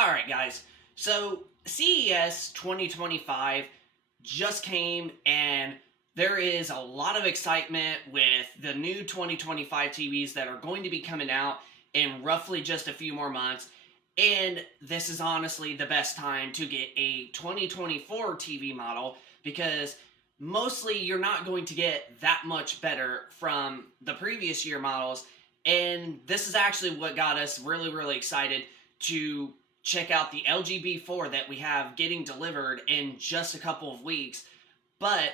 Alright, guys. So, CES 2025 just came, and there is a lot of excitement with the new 2025 TVs that are going to be coming out in roughly just a few more months. And this is honestly the best time to get a 2024 TV model because mostly you're not going to get that much better from the previous year models. And this is actually what got us really excited to check out the LGB4 that we have getting delivered in just a couple of weeks. But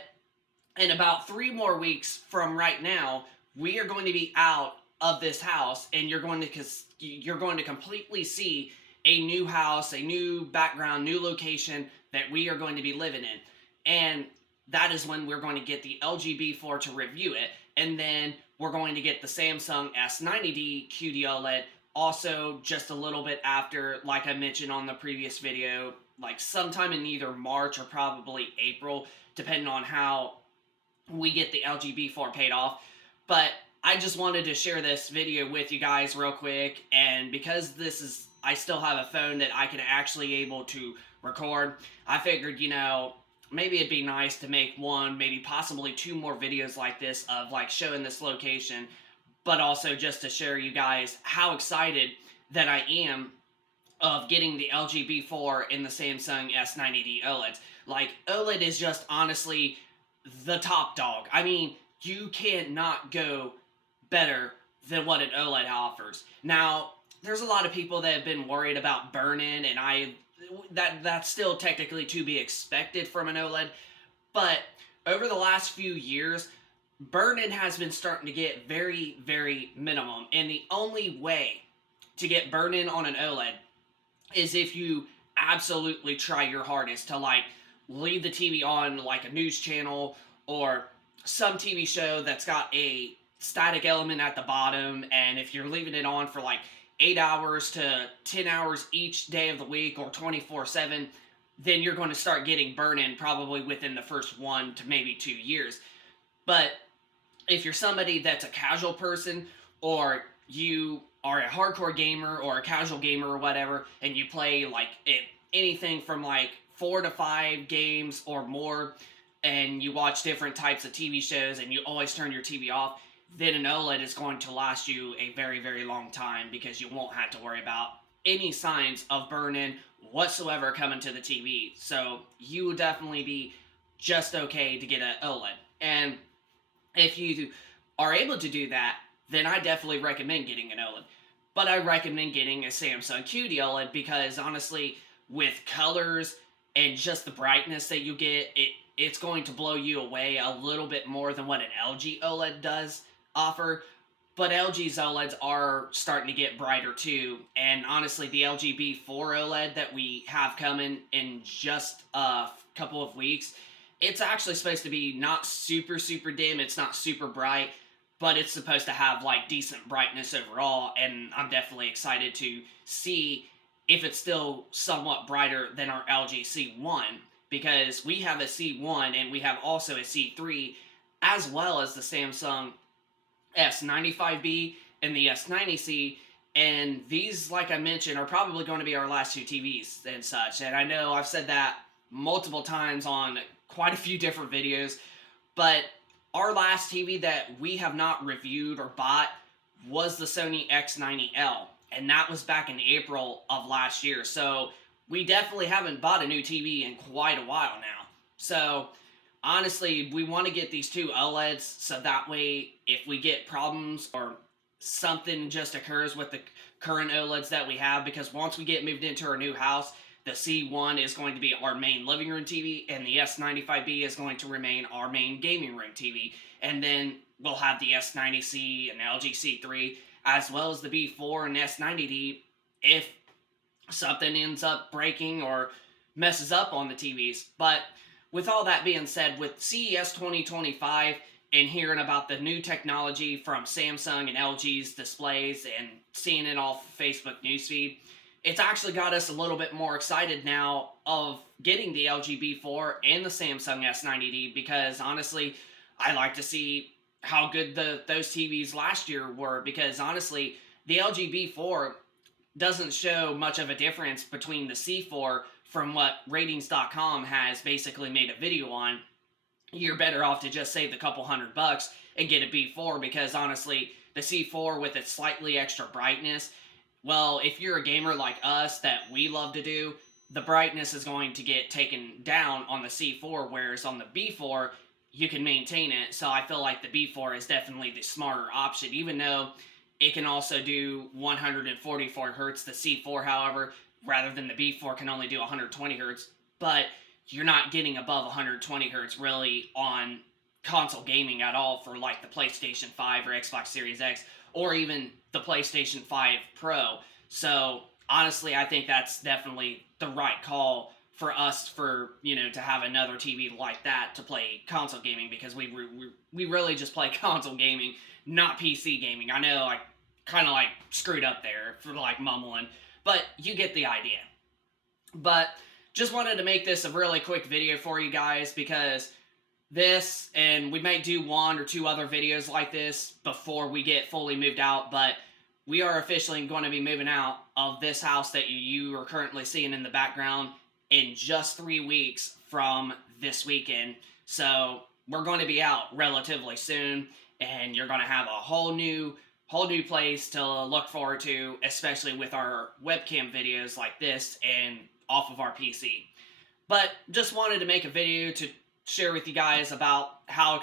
in about 3 more weeks from right now, we are going to be out of this house, and you're going to completely see a new house, a new background, new location that we are going to be living in. And that is when we're going to get the LGB4 to review it, and then we're going to get the Samsung S90D QD-OLED also just a little bit after, like I mentioned on the previous video, like sometime in either March or probably April, depending on how we get the LGB4 paid off. But I just wanted to share this video with you guys real quick, and because I still have a phone that I can actually able to record, I figured, maybe it'd be nice to make one, maybe possibly two more videos like this of like showing this location, but also just to share you guys how excited that I am of getting the LGB4 in the Samsung S90D OLEDs. Like, OLED is just honestly the top dog. I mean, you cannot go better than what an OLED offers. Now, there's a lot of people that have been worried about burn-in, and that's still technically to be expected from an OLED, but over the last few years, burn-in has been starting to get very minimum, and the only way to get burn-in on an OLED is if you absolutely try your hardest to like leave the TV on like a news channel or some TV show that's got a static element at the bottom, and if you're leaving it on for like 8 hours to 10 hours each day of the week or 24/7, then you're going to start getting burn-in probably within the first 1 to maybe 2 years. But if you're somebody that's a casual person, or you are a hardcore gamer or a casual gamer or whatever, and you play like anything from like 4 to 5 games or more, and you watch different types of TV shows and you always turn your TV off, then an OLED is going to last you a very long time because you won't have to worry about any signs of burn-in whatsoever coming to the TV. So you will definitely be just okay to get an OLED. And if you are able to do that, then I definitely recommend getting an OLED. But I recommend getting a Samsung QD OLED because honestly, with colors and just the brightness that you get, it's going to blow you away a little bit more than what an LG OLED does offer. But LG's OLEDs are starting to get brighter too, and honestly, the LGB4 OLED that we have coming in just a couple of weeks, it's actually supposed to be not super dim, it's not super bright, but it's supposed to have like decent brightness overall, and I'm definitely excited to see if it's still somewhat brighter than our LG C1, because we have a C1 and we have also a C3, as well as the Samsung S95B and the S90C, and these, like I mentioned, are probably going to be our last two TVs and such. And I know I've said that multiple times on quite a few different videos, but our last TV that we have not reviewed or bought was the Sony X90L, and that was back in April of last year. So we definitely haven't bought a new TV in quite a while now. So honestly, we want to get these two OLEDs so that way if we get problems or something just occurs with the current OLEDs that we have, because once we get moved into our new house, the C1 is going to be our main living room TV, and the S95B is going to remain our main gaming room TV. And then we'll have the S90C and LG C3, as well as the B4 and S90D if something ends up breaking or messes up on the TVs. But with all that being said, with CES 2025 and hearing about the new technology from Samsung and LG's displays and seeing it off Facebook newsfeed, it's actually got us a little bit more excited now of getting the LGB4 and the Samsung S90D, because honestly, I like to see how good those TVs last year were, because honestly, the LGB4 doesn't show much of a difference between the C4 from what ratings.com has basically made a video on. You're better off to just save the couple $100 and get a B4, because honestly, the C4 with its slightly extra brightness, well, if you're a gamer like us that we love to do, the brightness is going to get taken down on the C4, whereas on the B4, you can maintain it. So I feel like the B4 is definitely the smarter option, even though it can also do 144 hertz. The C4, however, rather than the B4, can only do 120 hertz. But you're not getting above 120 hertz really on console gaming at all for like the PlayStation 5 or Xbox Series X, or even the PlayStation 5 Pro. So honestly, I think that's definitely the right call for us, for, you know, to have another TV like that to play console gaming, because we really just play console gaming, not PC gaming. I know I kind of like screwed up there for like mumbling, but you get the idea. But just wanted to make this a really quick video for you guys, because this, and we might do 1 or 2 other videos like this before we get fully moved out, but we are officially going to be moving out of this house that you are currently seeing in the background in just 3 weeks from this weekend. So we're going to be out relatively soon, and you're going to have a whole new place to look forward to, especially with our webcam videos like this and off of our PC. But just wanted to make a video to share with you guys about how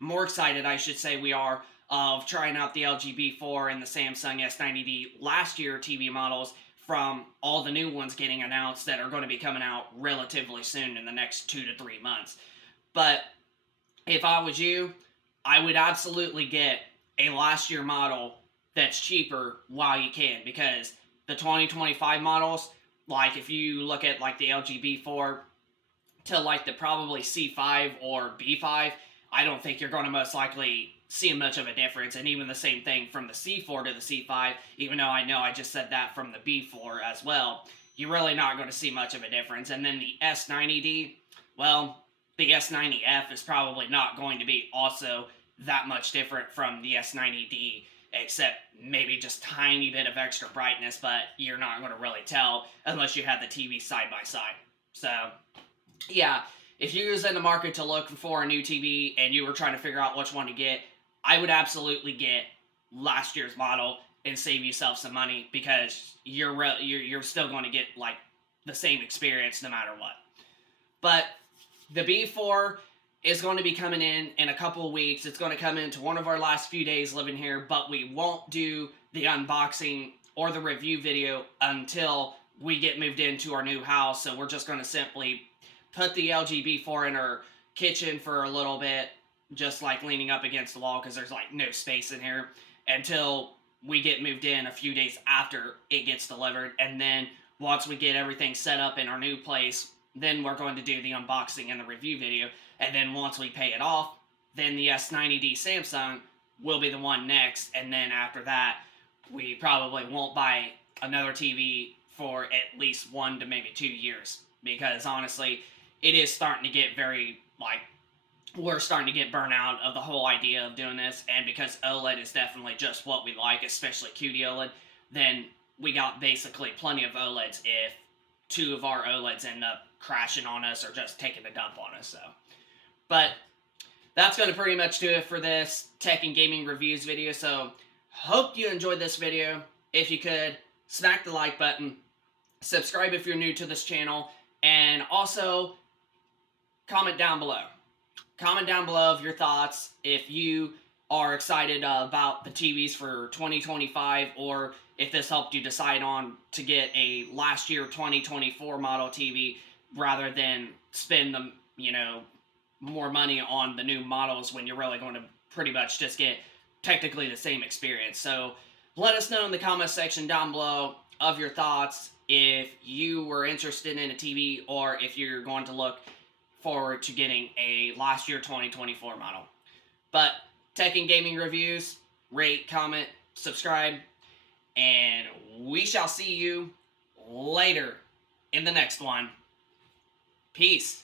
more excited I should say, we are of trying out the LG B4 and the Samsung S90D last year TV models, from all the new ones getting announced that are going to be coming out relatively soon in the next 2 to 3 months. But if I was you, I would absolutely get a last year model that's cheaper while you can, because the 2025 models, like if you look at like the LG B4 to like the probably C5 or B5, I don't think you're going to most likely see much of a difference. And even the same thing from the C4 to the C5, even though I know I just said that from the B4 as well, you're really not going to see much of a difference. And then the S90D, well, the S90F is probably not going to be also that much different from the S90D, except maybe just tiny bit of extra brightness, but you're not going to really tell unless you have the TV side by side. So yeah, if you was in the market to look for a new TV and you were trying to figure out which one to get, I would absolutely get last year's model and save yourself some money, because you're still going to get like the same experience no matter what. But the B4 is going to be coming in a couple of weeks. It's going to come into one of our last few days living here, but we won't do the unboxing or the review video until we get moved into our new house. So we're just going to simply put the LG B4 in our kitchen for a little bit, just like leaning up against the wall, because there's like no space in here, until we get moved in a few days after it gets delivered. And then once we get everything set up in our new place, then we're going to do the unboxing and the review video. And then once we pay it off, then the S90D Samsung will be the one next. And then after that, we probably won't buy another TV for at least 1 to maybe 2 years. Because honestly, it is starting to get very, like, we're starting to get burnt out of the whole idea of doing this. And because OLED is definitely just what we like, especially QD OLED, then we got basically plenty of OLEDs if 2 of our OLEDs end up crashing on us or just taking a dump on us. So, but that's going to pretty much do it for this tech and gaming reviews video. So hope you enjoyed this video. If you could, smack the like button, subscribe if you're new to this channel, and also comment down below. Comment down below of your thoughts if you are excited about the TVs for 2025, or if this helped you decide on to get a last year 2024 model TV rather than spend the, more money on the new models when you're really going to pretty much just get technically the same experience. So let us know in the comment section down below of your thoughts if you were interested in a TV, or if you're going to look forward to getting a last year 2024 model. But tech and gaming reviews, rate, comment, subscribe, and we shall see you later in the next one. Peace.